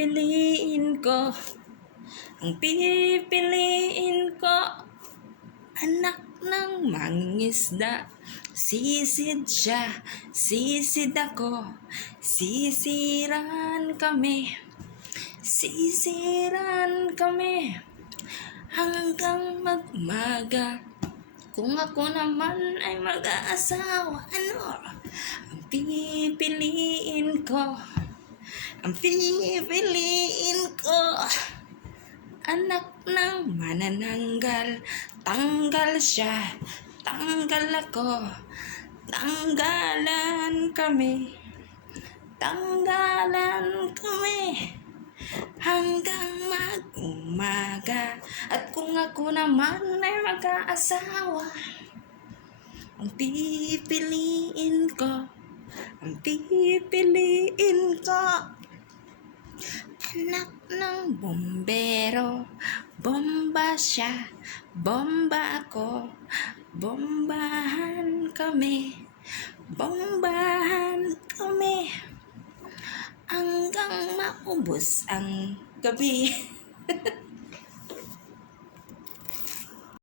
pipiliin ko, ang pipiliin ko, anak ng mangingisda. Sisid siya, sisid ako, sisiran kami, sisiran kami, hanggang magmaga. Kung ako naman ay mag-aasawa, ano ang pipiliin ko? Ang pipiliin ko, anak ng manananggal. Tanggal siya, tanggal ako, tanggalan kami, tanggalan kami, hanggang mag-umaga. At kung ako naman ay mag-aasawa, ang pipiliin ko, ang pipiliin ko, anak ng bombero. Bomba siya, bomba ako, bombahan kami, bombahan kami, hanggang maubos ang gabi.